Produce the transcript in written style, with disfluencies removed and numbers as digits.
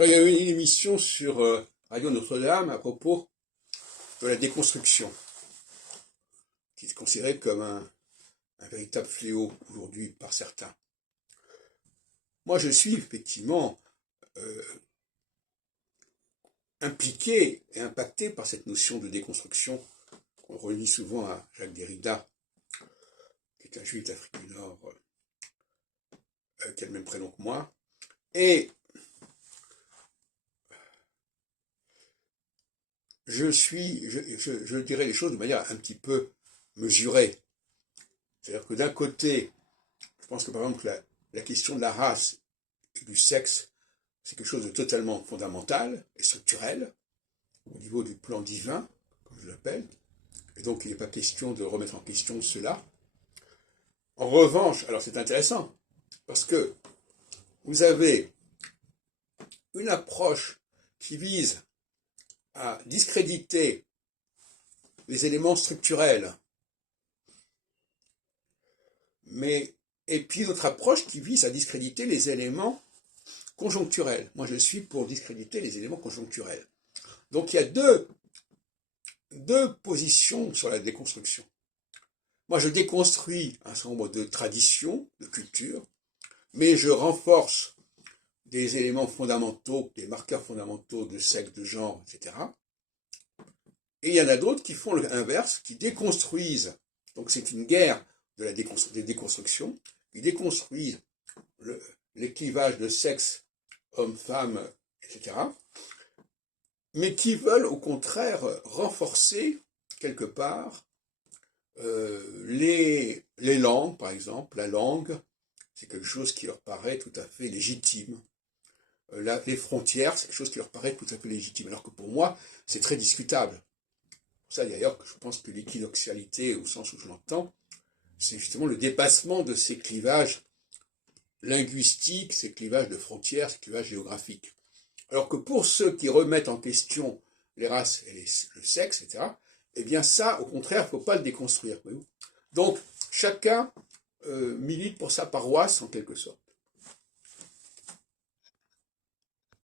Il y a eu une émission sur Radio Notre-Dame à propos de la déconstruction, qui est considérée comme un véritable fléau aujourd'hui par certains. Moi, je suis effectivement impliqué et impacté par cette notion de déconstruction qu'on relie souvent à Jacques Derrida, qui est un juif d'Afrique du Nord, qui a le même prénom que moi. Et je dirais les choses de manière un petit peu mesurée. C'est-à-dire que d'un côté, je pense que par exemple la question de la race et du sexe, c'est quelque chose de totalement fondamental et structurel, au niveau du plan divin, comme je l'appelle, et donc il n'est pas question de remettre en question cela. En revanche, alors c'est intéressant, parce que vous avez une approche qui vise à discréditer les éléments structurels, et puis une autre approche qui vise à discréditer les éléments conjoncturels. Moi, je suis pour discréditer les éléments conjoncturels. Donc, il y a deux positions sur la déconstruction. Moi, je déconstruis un certain nombre de traditions, de cultures, mais je renforce des éléments fondamentaux, des marqueurs fondamentaux de sexe, de genre, etc. Et il y en a d'autres qui font l'inverse, qui déconstruisent. Donc, c'est une guerre des déconstructions. Ils déconstruisent les clivages de sexe, homme-femme, etc. Mais qui veulent au contraire renforcer quelque part les langues, par exemple. La langue, c'est quelque chose qui leur paraît tout à fait légitime. Les frontières, c'est quelque chose qui leur paraît tout à fait légitime. Alors que pour moi, c'est très discutable. C'est pour ça d'ailleurs que je pense que l'équinoxialité, au sens où je l'entends, c'est justement le dépassement de ces clivages linguistiques, ces clivages de frontières, ces clivages géographiques. Alors que pour ceux qui remettent en question les races et le sexe, etc., eh bien ça, au contraire, il ne faut pas le déconstruire. Donc, chacun milite pour sa paroisse, en quelque sorte.